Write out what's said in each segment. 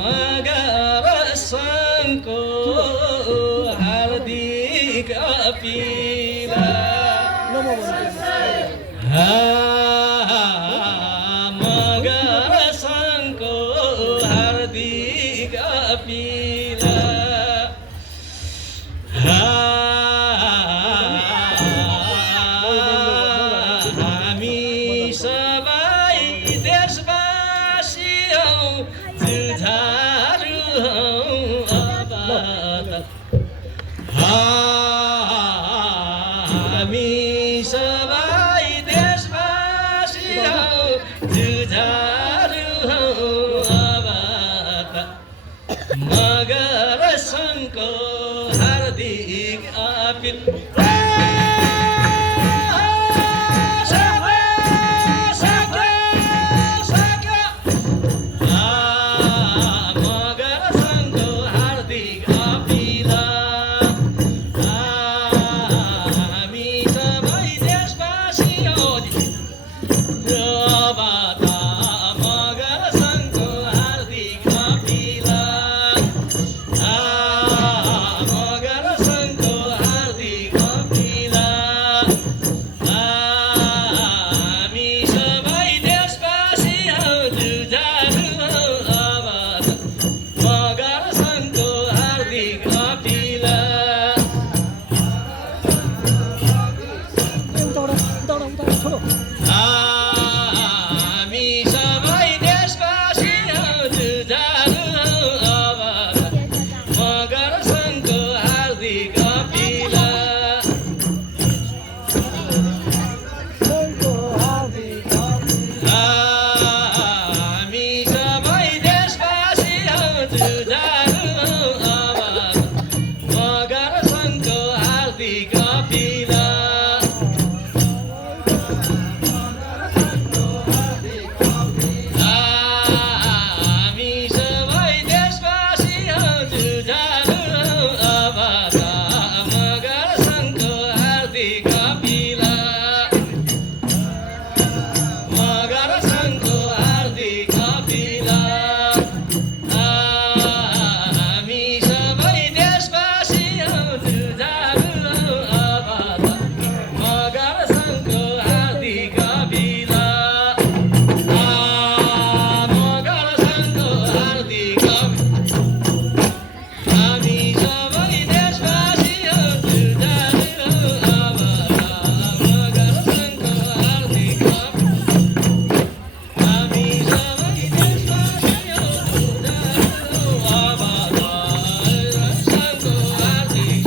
मगर सङ्को हार्दिक अपील मगर सङ्को हार्दिक अपील हामी सबै देशवासी हौ जुझारु हौ अब हामी सबै देशवासी हौ जुझारु हौ अब मगर सङ्को हार्दिक अपील मगर सङ्को हार्दिक अपील हामी सबै देशवासी हौ मगर सङ्को हार्दिक अपील मगर सङ्को हार्दिक अपील हामी सबै देशवासी हौ जुझारु हौ अब मगर सङ्को हार्दिक अपील हामी सबै देशवासी हौ जुझारु हौ अब मगर सङ्को हार्दिक अपील हामी सबै देशवासी हौ जुझारु हौ अब मगर सङ्को हार्दिक अपील हामी सबै देशवासी हौ जुझारु हौ अब मगर सङ्को हार्दिक अपील मगर सङ्को हार्दिक अपील हामी सबै देशवासी हौ जुझारु हौ अब मगर सङ्को हार्दिक अपील मगर सङ्को हार्दिक हामी सबै देशवासी हौ जुझारु हौ अब मगर सङ्को हार्दिक हामी सबै देशवासी हौ जुझारु हौ अब सङ्को हार्दिक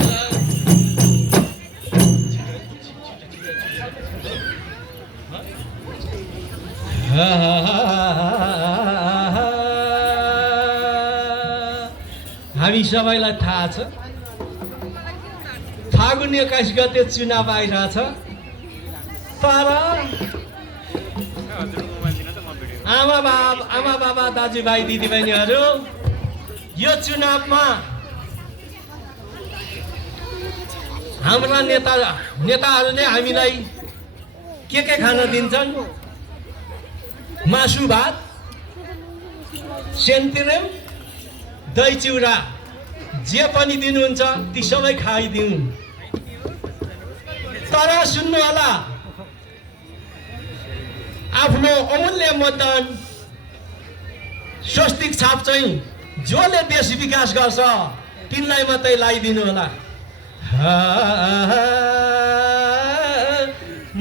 हामी सबैलाई थाहा छ फागुन 21 गते चुनाव आइरहेछ तर आमा बाबा दाजुभाइ दिदीबहिनीहरू यो चुनावमा हाम्रा नेताहरूले हामीलाई के खान दिन्छन् मासु भात सेन्तिरेम दही चिउरा जे पनि दिनुहुन्छ ती सबै खाइदिउँ तर सुन्नु होला आफ्नो अमूल्य मतदान स्वस्तिक छाप चाहिँ जसले देश विकास गर्छ तिनलाई मात्रै लगाइदिनु होला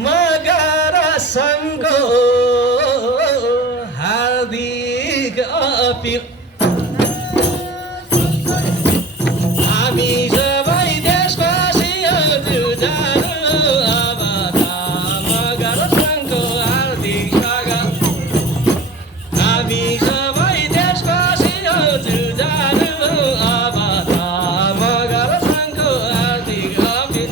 मगर सङ्को हार्दिक अपील हामी सबै देशवासी हौ जुझारु अब मगर सङ्को हार्दिक स्वागत हामी सबै देशवासी हौ जुझारु अब मगर सङ्को हार्दिक अपील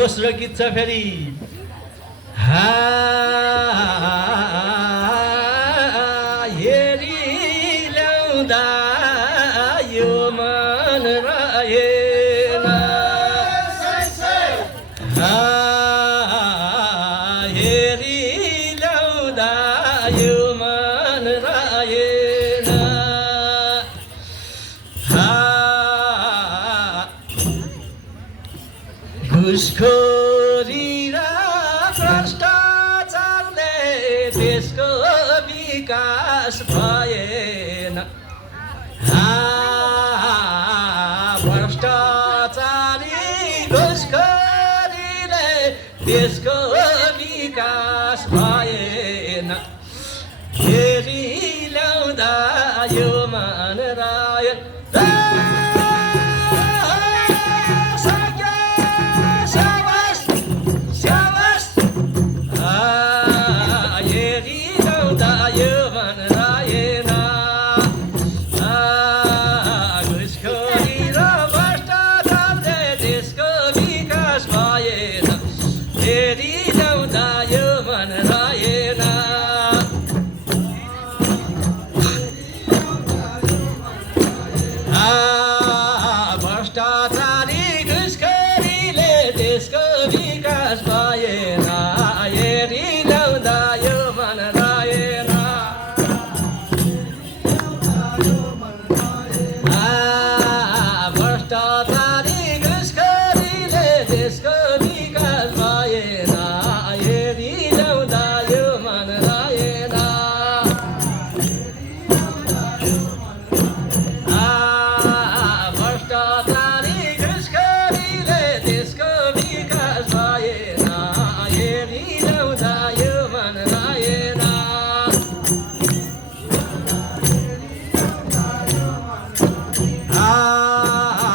दोस्रो गीत छ फेरि हेरी ल्याउँदा यो मन रहेन हेरी ल्याउँदा यो मन रहेन घुसखोरी र भ्रष्टाचारले देशको विकास भएन भ्रष्टाचारी घुसखोरीले देशको विकास भएन फेरि ल्याउँदा यो मन रहेन भ्रष्टाचारी घुसखोरीले देशको विकास भएन हेरी ल्याउँदा यो मन रहेन भ्रष्टाचारी घुसखोरीले देशको विकास भएन हेरी ल्याउँदा यो मन रहेन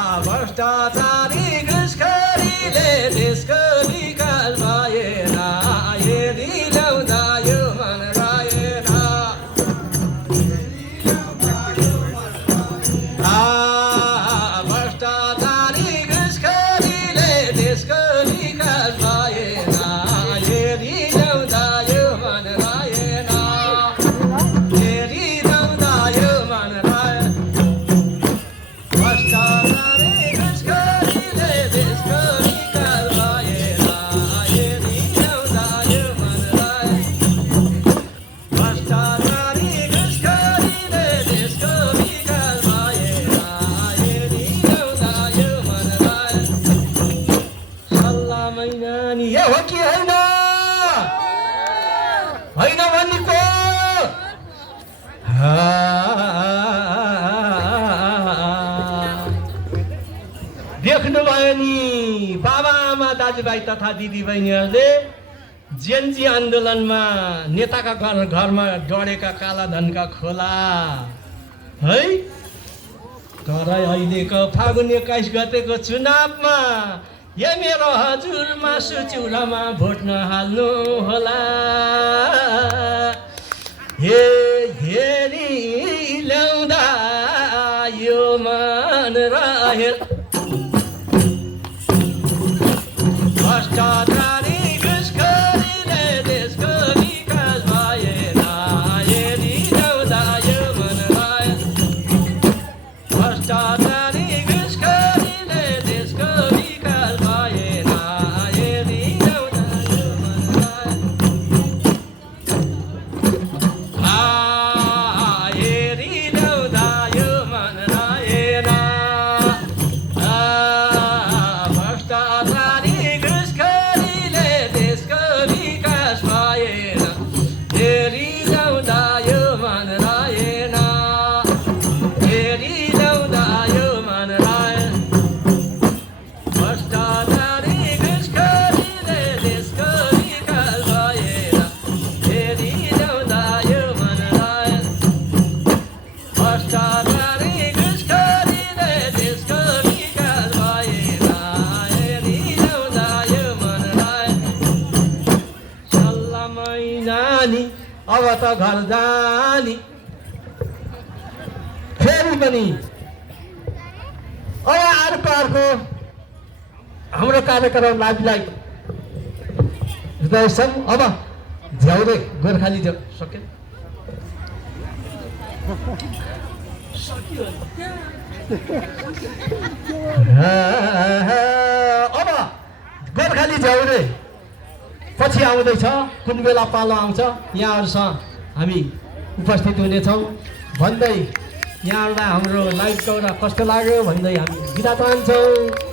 भ्रष्टाचारी घुसखोरीले देशको विकास भएन हेरी ल्याउँदा यो मन रहेन भ्रष्टाचारी घुसखोरीले देशको विकास भएन हेरी ल्याउँदा यो मन रहेन हेरी ल्याउँदा यो मन रहेन भ्रष्टाचारी हो कि होइन होइन भनेको देख्नुभयो नि बाबा आमा दाजुभाइ तथा दिदीबहिनीहरूले जेएनजी आन्दोलनमा नेताका घरमा डढेका काला धनका खोला है तर अहिलेको फागुन 21 गतेको चुनावमा यो मेरो हजुर मासु चुलामा भोट नहाल्नु होला हेरी ल्याउँदा यो मन रहेन भ्रष्टाचारी घुसखोरीले देशको विकास भएन हेरी ल्याउँदा यो मन रहेन भ्रष्टाचारी घुसखोरीले देशको विकास भएन हेरी ल्याउँदा यो मन रहेन हेरी ल्याउँदा यो मन रहेन भ्रष्टाचारी घुसखोरीले देशको विकास भएन हेरी ल्याउँदा यो मन रहेन हेरी ल्याउँदा यो मन रहेन भ्रष्टाचारी घुसखोरीले देशको विकास भएन हेरी ल्याउँदा यो मन रहेन भ्रष्टाचारी घुसखोरीले देशको विकास भएन हेरी ल्याउँदा यो मन रहेन सल्लाह मैनानी अब त घर जानी फेरि पनि अब अर्को हाम्रो कार्यक्रम लाइभलाई हृदयसम्म अब झ्याउरे गोर्खाली झ्याउ सक्यो अब गोर्खाली झ्याउरे पछि आउँदैछ कुन बेला पालो आउँछ यहाँहरूसँग हामी उपस्थित हुनेछौँ भन्दै यहाँहरूलाई हाम्रो लाइभ चौरा कस्तो लाग्यो भन्दै हामी बिदा चाहन्छौँ।